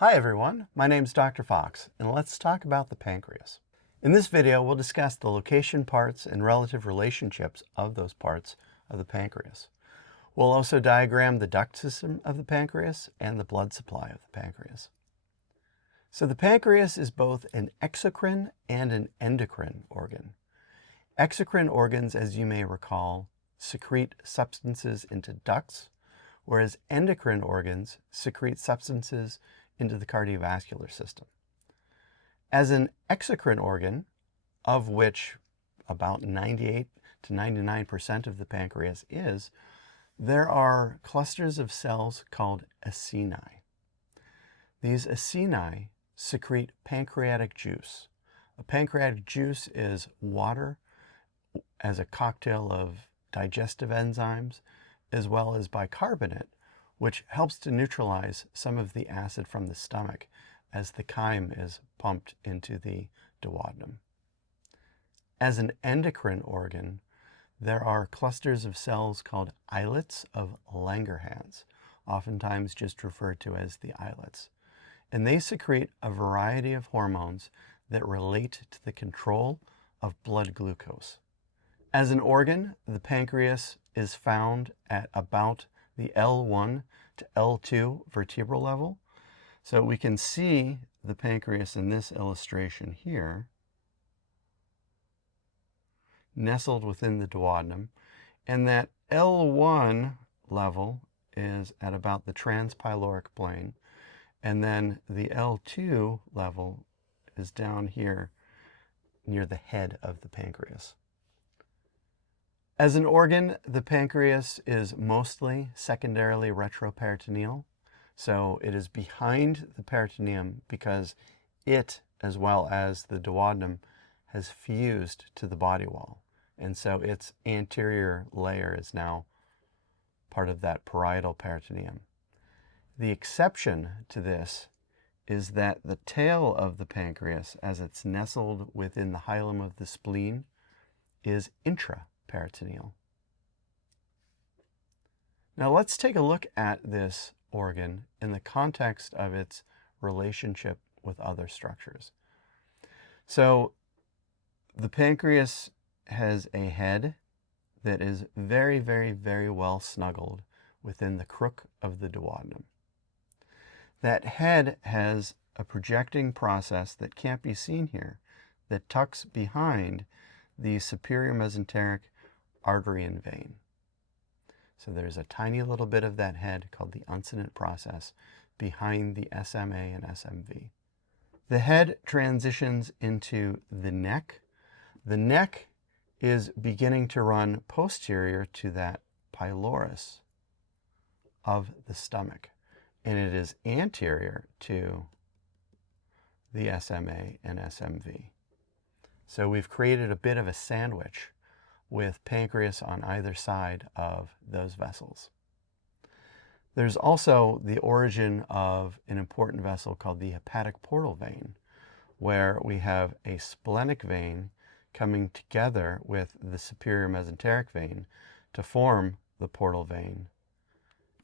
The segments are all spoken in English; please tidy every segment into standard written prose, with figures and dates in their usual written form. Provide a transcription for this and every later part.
Hi everyone, my name is Dr. Fox, and let's talk about the pancreas. In this video, we'll discuss the location, parts, and relative relationships of those parts of the pancreas. We'll also diagram the duct system of the pancreas and the blood supply of the pancreas. So the pancreas is both an exocrine and an endocrine organ. Exocrine organs, as you may recall, secrete substances into ducts, whereas endocrine organs secrete substances into the cardiovascular system. As an exocrine organ, of which about 98 to 99% of the pancreas is, there are clusters of cells called acini. These acini secrete pancreatic juice. A pancreatic juice is water as a cocktail of digestive enzymes, as well as bicarbonate, which helps to neutralize some of the acid from the stomach as the chyme is pumped into the duodenum. As an endocrine organ, there are clusters of cells called islets of Langerhans, oftentimes just referred to as the islets. And they secrete a variety of hormones that relate to the control of blood glucose. As an organ, the pancreas is found at about the L1 to L2 vertebral level. So we can see the pancreas in this illustration here, nestled within the duodenum, and that L1 level is at about the transpyloric plane, and then the L2 level is down here near the head of the pancreas. As an organ, the pancreas is mostly secondarily retroperitoneal, so it is behind the peritoneum because it, as well as the duodenum, has fused to the body wall, and so its anterior layer is now part of that parietal peritoneum. The exception to this is that the tail of the pancreas, as it's nestled within the hilum of the spleen, is intraperitoneal. Now let's take a look at this organ in the context of its relationship with other structures. So the pancreas has a head that is very, very, very well snuggled within the crook of the duodenum. That head has a projecting process that can't be seen here that tucks behind the superior mesenteric artery and vein. So there's a tiny little bit of that head called the uncinate process behind the SMA and SMV. The head transitions into the neck. The neck is beginning to run posterior to that pylorus of the stomach, and it is anterior to the SMA and SMV. So we've created a bit of a sandwich with pancreas on either side of those vessels. There's also the origin of an important vessel called the hepatic portal vein, where we have a splenic vein coming together with the superior mesenteric vein to form the portal vein,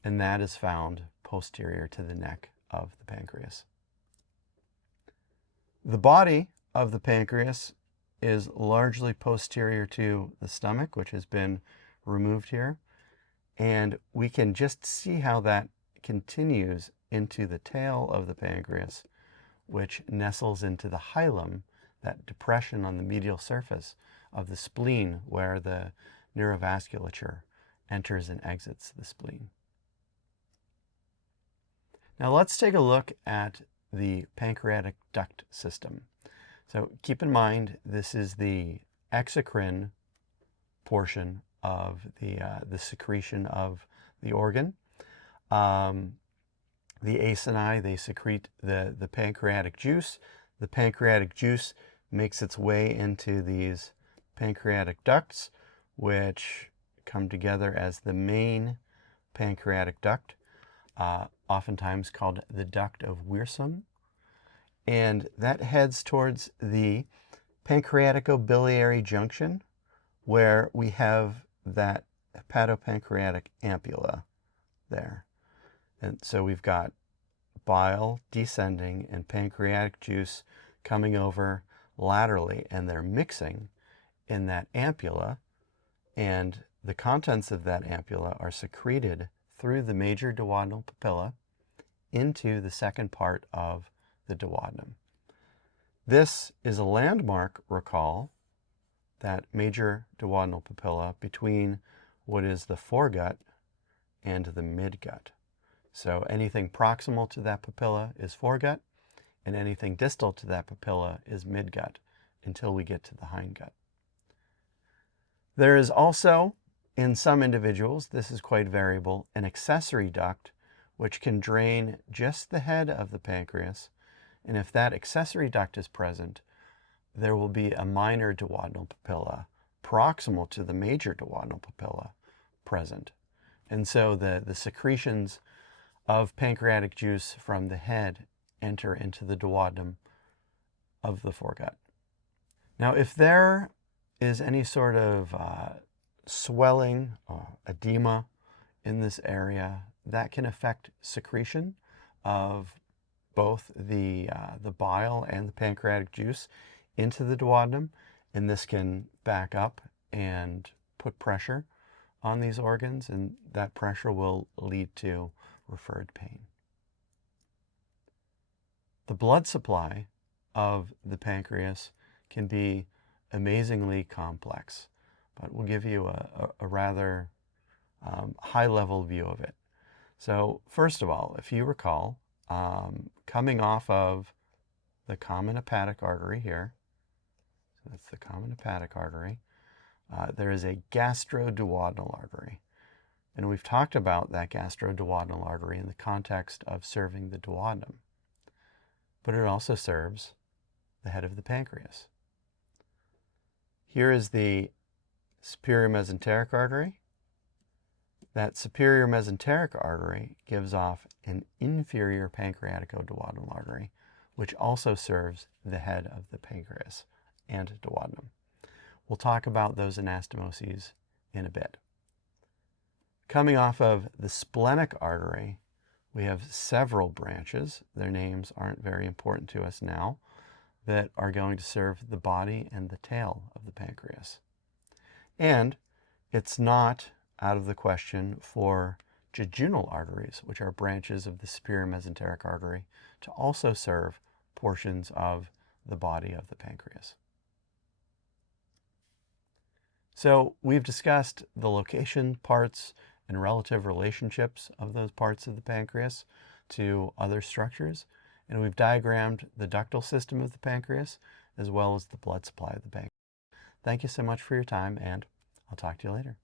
and that is found posterior to the neck of the pancreas. The body of the pancreas is largely posterior to the stomach, which has been removed here, and we can just see how that continues into the tail of the pancreas, which nestles into the hilum, that depression on the medial surface of the spleen where the neurovasculature enters and exits the spleen. Now let's take a look at the pancreatic duct system. So keep in mind, this is the exocrine portion of the secretion of the organ. The acini, they secrete the pancreatic juice. The pancreatic juice makes its way into these pancreatic ducts, which come together as the main pancreatic duct, oftentimes called the duct of Wirsum. And that heads towards the pancreaticobiliary junction, where we have that hepatopancreatic ampulla there. And so we've got bile descending and pancreatic juice coming over laterally, and they're mixing in that ampulla, and the contents of that ampulla are secreted through the major duodenal papilla into the second part of the duodenum. This is a landmark, recall, that major duodenal papilla between what is the foregut and the midgut. So anything proximal to that papilla is foregut, and anything distal to that papilla is midgut until we get to the hindgut. There is also, in some individuals, this is quite variable, an accessory duct which can drain just the head of the pancreas, and if that accessory duct is present, there will be a minor duodenal papilla proximal to the major duodenal papilla present. And so the secretions of pancreatic juice from the head enter into the duodenum of the foregut. Now, if there is any sort of swelling or edema in this area, that can affect secretion of both the bile and the pancreatic juice into the duodenum, and this can back up and put pressure on these organs, and that pressure will lead to referred pain. The blood supply of the pancreas can be amazingly complex, but we'll give you a rather high-level view of it. So first of all, if you recall, coming off of the common hepatic artery here, so that's the common hepatic artery, there is a gastroduodenal artery. And we've talked about that gastroduodenal artery in the context of serving the duodenum. But it also serves the head of the pancreas. Here is the superior mesenteric artery. That superior mesenteric artery gives off an inferior pancreaticoduodenal artery, which also serves the head of the pancreas and duodenum. We'll talk about those anastomoses in a bit. Coming off of the splenic artery, we have several branches. Their names aren't very important to us now, that are going to serve the body and the tail of the pancreas. And it's not out of the question for jejunal arteries, which are branches of the superior mesenteric artery, to also serve portions of the body of the pancreas. So we've discussed the location, parts, and relative relationships of those parts of the pancreas to other structures, and we've diagrammed the ductal system of the pancreas as well as the blood supply of the pancreas. Thank you so much for your time, and I'll talk to you later.